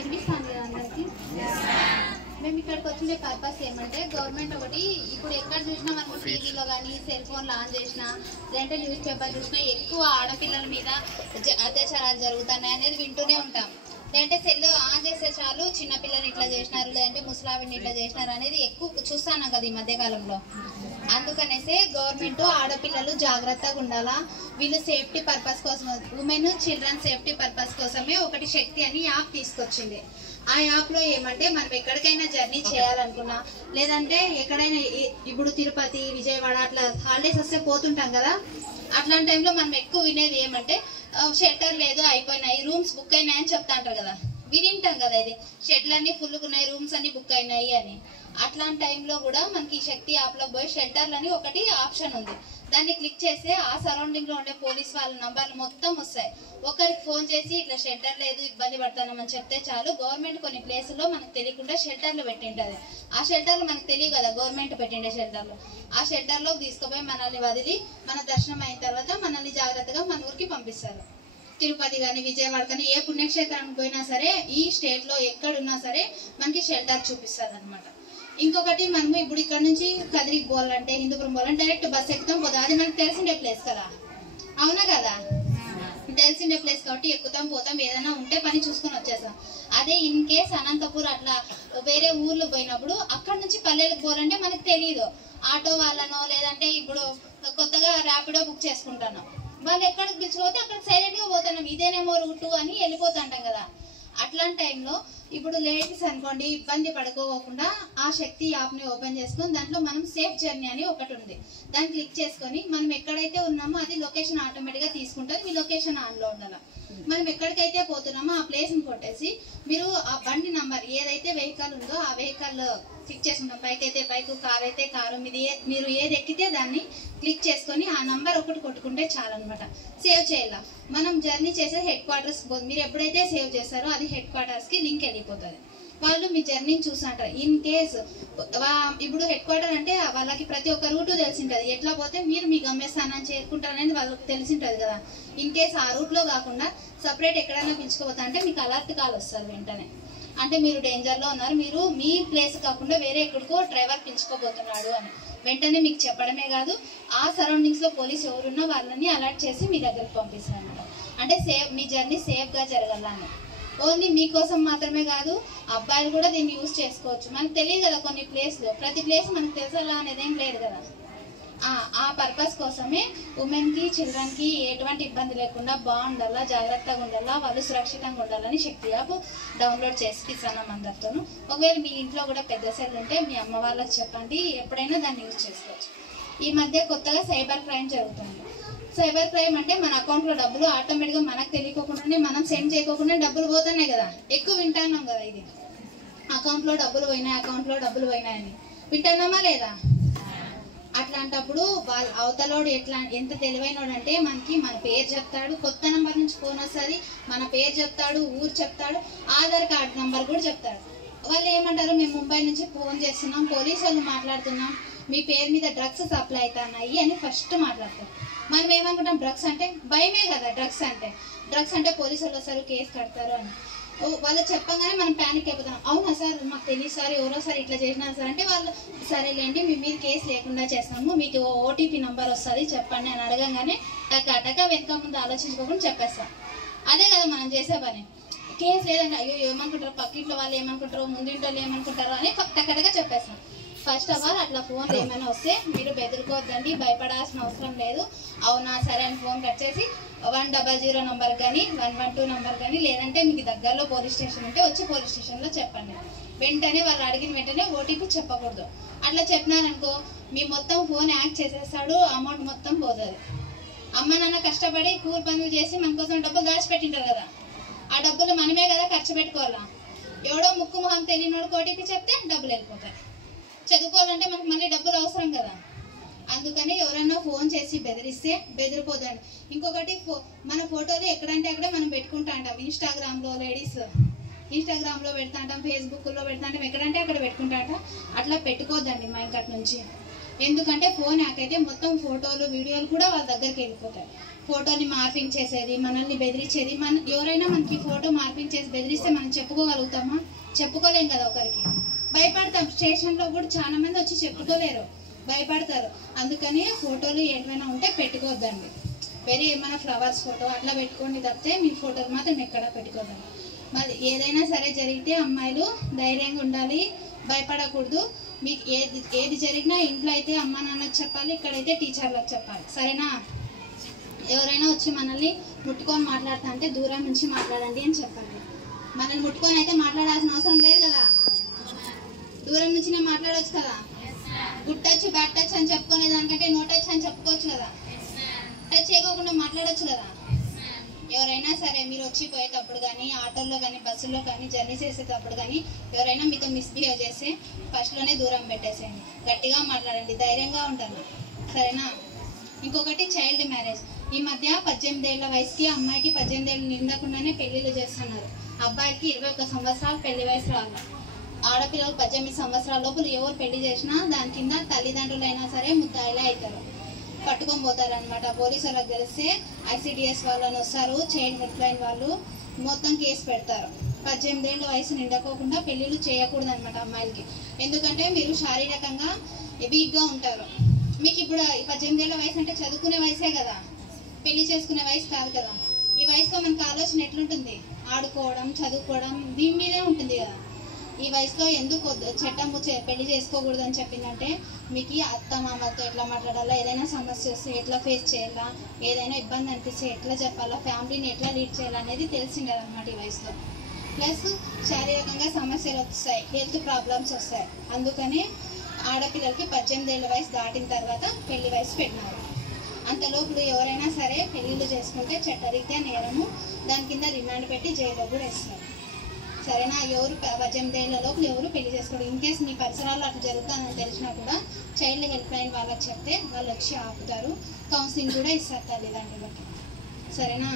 వినిపిస్తుంది కదా అందరికి. మేము ఇక్కడికి వచ్చిన పర్పస్ ఏమంటే గవర్నమెంట్ ఒకటి ఇప్పుడు ఎక్కడ చూసినా మనకు టీవీలో కానీ సెల్ ఫోన్లో ఆన్ చేసినా లేదంటే న్యూస్ పేపర్ చూసినా ఎక్కువ ఆడపిల్లల మీద అత్యాచారాలు జరుగుతున్నాయి అనేది వింటూనే ఉంటాం. లేదంటే సెల్ ఆన్ చేస్తే చాలు చిన్నపిల్లని ఇట్లా చేసినారు లేదంటే ముసలావిని ఇట్లా చేసినారు అనేది ఎక్కువ చూస్తాను కదా ఈ మధ్యకాలంలో. అందుకనేసే గవర్నమెంట్ ఆడపిల్లలు జాగ్రత్తగా ఉండాలా, వీళ్ళు సేఫ్టీ పర్పస్ కోసం ఉమెన్ చిల్డ్రన్ సేఫ్టీ పర్పస్ కోసమే ఒకటి శక్తి అని యాప్ తీసుకొచ్చింది. ఆ యాప్ లో ఏమంటే మనం ఎక్కడికైనా జర్నీ చేయాలనుకున్నా లేదంటే ఎక్కడైనా ఇప్పుడు తిరుపతి విజయవాడ అట్లా హాలిడేస్ వస్తే పోతుంటాం కదా, అట్లాంటి టైంలో మనం ఎక్కువ వినేది ఏమంటే షెల్టర్ లేదు అయిపోయినాయి రూమ్స్ బుక్ అయినాయని చెప్తా అంటారు కదా, వినింటాం కదా ఇది షెడ్లు అన్ని ఫుల్గా ఉన్నాయి రూమ్స్ అన్ని బుక్ అయినాయి అని. అట్లాంటి టైంలో కూడా మనకి శక్తి యాప్ లో పోయి షెల్టర్లు అని ఒకటి ఆప్షన్ ఉంది, దాన్ని క్లిక్ చేస్తే ఆ సరౌండింగ్ లో ఉండే పోలీస్ వాళ్ళ నంబర్లు మొత్తం వస్తాయి. ఒకరికి ఫోన్ చేసి ఇట్లా షెల్టర్ లేదు ఇబ్బంది పడతామని చెప్తే చాలు గవర్నమెంట్ కొన్ని ప్లేసుల్లో మనకు తెలియకుండా షెల్టర్లు పెట్టింటది. ఆ షెల్టర్లు మనకు తెలియదు కదా గవర్నమెంట్ పెట్టిండే షెల్టర్లు. ఆ షెల్టర్లో తీసుకుపోయి మనల్ని వదిలి మన దర్శనం అయిన తర్వాత మనల్ని జాగ్రత్తగా మన ఊరికి పంపిస్తారు. తిరుపతి కానీ విజయవాడ కానీ ఏ పుణ్యక్షేత్రానికి పోయినా సరే ఈ స్టేట్ లో ఎక్కడున్నా సరే మనకి షెల్టర్ చూపిస్తుంది అనమాట. ఇంకొకటి మనము ఇప్పుడు ఇక్కడ నుంచి కదిరికి పోవాలంటే హిందూపురం పోవాలంటే డైరెక్ట్ బస్ ఎక్కుతాం పోతాం, అది మనకు తెలిసిండే ప్లేస్ కదా, అవునా కదా, తెలిసిండే ప్లేస్ కాబట్టి ఎక్కుతాం పోతాం ఏదైనా ఉంటే పని చూసుకొని వచ్చేస్తాం. అదే ఇన్ కేస్ అనంతపూర్ అట్లా వేరే ఊర్లు పోయినప్పుడు అక్కడ నుంచి పల్లెలకు పోవాలంటే మనకు తెలియదు, ఆటో వాళ్ళనో లేదంటే ఇప్పుడు కొత్తగా ర్యాపిడో బుక్ చేసుకుంటున్నాం, వాళ్ళు ఎక్కడికి పిలిచిపోతే అక్కడ సైలెంట్ గా పోతున్నాం ఇదేనేమో రూటు అని వెళ్ళిపోతుంటాం కదా. అట్లాంటి టైంలో ఇప్పుడు లేడీస్ అనుకోండి ఇబ్బంది పడుకోకుండా ఆ శక్తి యాప్ ని ఓపెన్ చేసుకొని దాంట్లో మనం సేఫ్ జర్నీ అని ఒకటి ఉంది, దాన్ని క్లిక్ చేసుకొని మనం ఎక్కడైతే ఉన్నామో అది లొకేషన్ ఆటోమేటిక్ గా తీసుకుంటుంది, మీ లొకేషన్ ఆన్ లో ఉండాలి. మనం ఎక్కడికైతే పోతున్నామో ఆ ప్లేస్ ని కొట్టేసి మీరు ఆ బండి నంబర్ ఏదైతే వెహికల్ ఉందో ఆ వెహికల్ క్లిక్ చేసుకుంటాం, బైక్ అయితే బైక్ కార్ అయితే కారు మీరు ఏది ఎక్కితే దాన్ని క్లిక్ చేసుకొని ఆ నంబర్ ఒకటి కొట్టుకుంటే చాలన్నమాట. సేవ్ చేయాల మనం జర్నీ చేసే హెడ్ క్వార్టర్స్ మీరు ఎప్పుడైతే సేవ్ చేస్తారో అది హెడ్ క్వార్టర్స్ కి లింక్ వెళ్ళిపోతుంది, వాళ్ళు మీ జర్నీని చూస్తుంటారు. ఇన్ కేస్ ఇప్పుడు హెడ్ క్వార్టర్ అంటే వాళ్ళకి ప్రతి ఒక్క రూటు తెలిసింటది, ఎట్లా పోతే మీరు మీ గమ్యస్థానాన్ని చేరుకుంటారనేది వాళ్ళకి తెలిసింటది కదా. ఇన్ కేస్ ఆ రూట్ లో కాకుండా సపరేట్ ఎక్కడైనా పిలుచుకోపోతా అంటే మీకు అలర్ట్ కాల్ వస్తుంది వెంటనే, అంటే మీరు డేంజర్ లో ఉన్నారు, మీరు మీ ప్లేస్ కాకుండా వేరే ఎక్కడికో డ్రైవర్ పిలుచుకోబోతున్నాడు అని వెంటనే మీకు చెప్పడమే కాదు ఆ సరౌండింగ్స్ లో పోలీస్ ఎవరున్నా వాళ్ళని అలర్ట్ చేసి మీ దగ్గరకు పంపిస్తారు అనమాట. అంటే మీ జర్నీ సేఫ్ గా జరగాలని. ఓన్లీ మీకోసం మాత్రమే కాదు అబ్బాయిలు కూడా దీన్ని యూజ్ చేసుకోవచ్చు. మనకు తెలియదు కదా కొన్ని ప్లేస్లో, ప్రతి ప్లేస్ మనకు తెలుసలా అనేది ఏం లేదు కదా. ఆ పర్పస్ కోసమే ఉమెన్ కి చిల్డ్రన్ కి ఎటువంటి ఇబ్బంది లేకుండా బాగుండాలా, జాగ్రత్తగా ఉండాలా, వాళ్ళు సురక్షితంగా ఉండాలని శక్తి యాప్ డౌన్లోడ్ చేసి ఇస్తున్నాం అందరితోనూ. ఒకవేళ మీ ఇంట్లో కూడా పెద్ద సెల్ ఉంటే మీ అమ్మ వాళ్ళకి చెప్పండి, ఎప్పుడైనా దాన్ని యూజ్ చేసుకోవచ్చు. ఈ మధ్య కొత్తగా సైబర్ క్రైమ్ జరుగుతుంది. సైబర్ క్రైమ్ అంటే మన అకౌంట్ లో డబ్బులు ఆటోమేటిక్ గా మనకు తెలియకోకుండానే మనం సెండ్ చేయకోకుండా డబ్బులు పోతున్నాయి కదా, ఎక్కువ వింటున్నాం కదా, ఇది అకౌంట్ లో డబ్బులు పోయినాయని వింటున్నామా లేదా. అట్లాంటప్పుడు వాళ్ళ అవతలోడు ఎంత తెలివైనోడు అంటే మనకి మన పేరు చెప్తాడు, కొత్త నంబర్ నుంచి ఫోన్ వస్తుంది, మన పేరు చెప్తాడు, ఊరు చెప్తాడు, ఆధార్ కార్డ్ నంబర్ కూడా చెప్తాడు. వాళ్ళు ఏమంటారు, మేము ముంబై నుంచి ఫోన్ చేస్తున్నాం, పోలీసు వాళ్ళు మాట్లాడుతున్నాం, మీ పేరు మీద డ్రగ్స్ సప్లై అవుతున్నాయి అని ఫస్ట్ మాట్లాడతారు. మనం ఏమనుకుంటాం, డ్రగ్స్ అంటే భయమే కదా, డ్రగ్స్ అంటే పోలీసు వాళ్ళు వస్తారు కేసు కడతారు అని. వాళ్ళు చెప్పగానే మనం ప్యానిక్ అయిపోతాం, అవునా సార్ మాకు తెలియదు సార్, ఎవరో సార్ ఇట్లా చేసినారు సార్ అంటే వాళ్ళు సరేలేండి మీ మీద కేసు లేకుండా చేస్తాము, మీకు ఓటీపీ నంబర్ వస్తుంది చెప్పండి అని అడగంగానే టక వెనక ముందు ఆలోచించుకోకుండా చెప్పేస్తాం. అదే కదా మనం చేసే పని. కేసు లేదంటే అయ్యో ఏమనుకుంటారు, పక్కింట్లో వాళ్ళు ఏమనుకుంటారు, ముందింటి వాళ్ళు ఏమనుకుంటారు అని టకటగా చెప్పేస్తాం. ఫస్ట్ ఆఫ్ ఆల్ అట్లా ఫోన్ ఏమైనా వస్తే మీరు బెదిరిపోద్దండి, భయపడాల్సిన అవసరం లేదు. అవునా సరే అని ఫోన్ కట్ చేసి 100 నంబర్ కానీ 112 నంబర్ కానీ లేదంటే మీకు దగ్గరలో పోలీస్ స్టేషన్ ఉంటే వచ్చి పోలీస్ స్టేషన్లో చెప్పండి. వెంటనే వాళ్ళు అడిగిన వెంటనే ఓటీపీ చెప్పకూడదు. అట్లా చెప్పినారనుకో మీ మొత్తం ఫోన్ యాక్ట్ చేసేస్తాడు, అమౌంట్ మొత్తం పోతుంది. అమ్మ నాన్న కష్టపడి కూలి పనులు చేసి మన కోసం డబ్బులు దాచిపెట్టింటారు కదా, ఆ డబ్బులు మనమే కదా ఖర్చు పెట్టుకోవాలా. ఎవడో ముక్కు మొహం తెలియనోడు ఓటీపీ చెప్తే డబ్బులు వెళ్ళిపోతాయి. చదువుకోవాలంటే మనకు మళ్ళీ డబ్బులు అవసరం కదా, అందుకని ఎవరైనా ఫోన్ చేసి బెదిరిస్తే బెదిరిపోదండి. ఇంకొకటి మన ఫోటోలు ఎక్కడంటే అక్కడే మనం పెట్టుకుంటా అంటాం, ఇన్స్టాగ్రామ్ లో లేడీస్ ఇన్స్టాగ్రామ్ లో పెడతా అంటాం, ఫేస్బుక్ లో పెడతా అంటాం, ఎక్కడంటే అక్కడ పెట్టుకుంటా అంటాం. అట్లా పెట్టుకోవద్దండి మా ఇంకటి నుంచి, ఎందుకంటే ఫోన్ హ్యాక్ అయితే మొత్తం ఫోటోలు వీడియోలు కూడా వాళ్ళ దగ్గరికి వెళ్ళిపోతాయి. ఫోటోని మార్పింగ్ చేసేది, మనల్ని బెదిరించేది. ఎవరైనా మనకి ఫోటో మార్పింగ్ చేసి బెదిరిస్తే మనం చెప్పుకోగలుగుతామా? చెప్పుకోలేం కదా. ఒకరికి భయపడతాం. స్టేషన్లో కూడా చాలా మంది వచ్చి చెప్పుకోలేరు, భయపడతారు. అందుకని ఫోటోలు ఏమైనా ఉంటే పెట్టుకోవద్దండి. వేరే ఏమైనా ఫ్లవర్స్ ఫోటో అట్లా పెట్టుకోండి తప్పితే మీ ఫోటోలు మాత్రం ఎక్కడ పెట్టుకోవద్దండి. మరి ఏదైనా సరే జరిగితే అమ్మాయిలు ధైర్యంగా ఉండాలి, భయపడకూడదు. మీకు ఏది జరిగినా ఇంట్లో అయితే అమ్మ నాన్నకు చెప్పాలి, ఇక్కడైతే టీచర్లకు చెప్పాలి. సరేనా? ఎవరైనా వచ్చి మనల్ని ముట్టుకొని మాట్లాడుతా అంటే దూరం నుంచి మాట్లాడండి అని చెప్పండి. మనల్ని ముట్టుకొని అయితే మాట్లాడాల్సిన అవసరం లేదు కదా. దూరం నుంచి నేను మాట్లాడవచ్చు కదా. గుడ్ టచ్ బ్యాడ్ టచ్ అని చెప్పుకునే దానికంటే నో టచ్ అని చెప్పుకోవచ్చు కదా. టచ్ చేయకుండా మాట్లాడవచ్చు కదా. ఎవరైనా సరే మీరు వచ్చి పోయేటప్పుడు కానీ, ఆటోల్లో కానీ, బస్సుల్లో కానీ, జర్నీ చేసేటప్పుడు కానీ ఎవరైనా మీతో మిస్బిహేవ్ చేస్తే ఫస్ట్లోనే దూరం పెట్టేసేయండి. గట్టిగా మాట్లాడండి, ధైర్యంగా ఉంటాను. సరేనా? ఇంకొకటి చైల్డ్ మ్యారేజ్. ఈ మధ్య 18 ఏళ్ల వయసుకి అమ్మాయికి 18 ఏళ్ళు నిండకుండానే పెళ్లిళ్ళు చేస్తున్నారు. అబ్బాయికి 21 సంవత్సరాలు పెళ్లి వయసు రావాలి. ఆడపిల్లలు 18 సంవత్సరాల లోపల ఎవరు పెళ్లి చేసినా దాని కింద తల్లిదండ్రులైనా సరే ముద్దాయిలే అవుతారు, పట్టుకొని పోతారు అనమాట. పోలీసు వాళ్ళకి తెలిస్తే ICDS వాళ్ళని వస్తారు, చైల్డ్ హెల్ప్ లైన్ వాళ్ళు మొత్తం కేసు పెడతారు. 18 ఏళ్ళ వయసు నిండకోకుండా పెళ్లిళ్ళు చేయకూడదు అనమాట అమ్మాయిలకి. ఎందుకంటే మీరు శారీరకంగా వీక్గా ఉంటారు. మీకు ఇప్పుడు 18 ఏళ్ళ వయసు అంటే చదువుకునే వయసే కదా, పెళ్లి చేసుకునే వయసు కాదు కదా. ఈ వయసులో మనకు ఆలోచన ఎట్లుంటుంది? ఆడుకోవడం, చదువుకోవడం, దీని మీదే ఉంటుంది కదా. ఈ వయసులో ఎందుకు చట్టం పెళ్లి చేసుకోకూడదు అని చెప్పిందంటే మీకు అత్త మామతో ఎట్లా మాట్లాడాలా, ఏదైనా సమస్య వస్తే ఎట్లా ఫేస్ చేయాలా, ఏదైనా ఇబ్బంది అనిపిస్తే ఎట్లా చెప్పాలా, ఫ్యామిలీని ఎట్లా లీడ్ చేయాలనేది తెలిసింది అనమాట ఈ వయసులో. ప్లస్ శారీరకంగా సమస్యలు వస్తాయి, హెల్త్ ప్రాబ్లమ్స్ వస్తాయి. అందుకని ఆడపిల్లలకి 18 ఏళ్ళ వయసు దాటిన తర్వాత పెళ్లి వయసు పెట్టినారు. అంతలోపులు ఎవరైనా సరే పెళ్లిళ్ళు చేసుకుంటే చట్టరీత్యా నేరము, దాని కింద రిమాండ్ పెట్టి జైల్లో కూడా వేస్తారు. సరేనా? ఎవరు 18 ఏళ్ళ లోపల ఎవరు పెళ్లి చేసుకోవడం. ఇన్ కేసు మీ పరిసరాల్లో అట్లా జరుగుతుందని తెలిసినా కూడా చైల్డ్ హెల్ప్ లైన్ వాళ్ళకి చెప్తే వాళ్ళు వచ్చి ఆపుతారు, కౌన్సిలింగ్ కూడా ఇస్తారు తల్లిదండ్రులకి. సరేనా?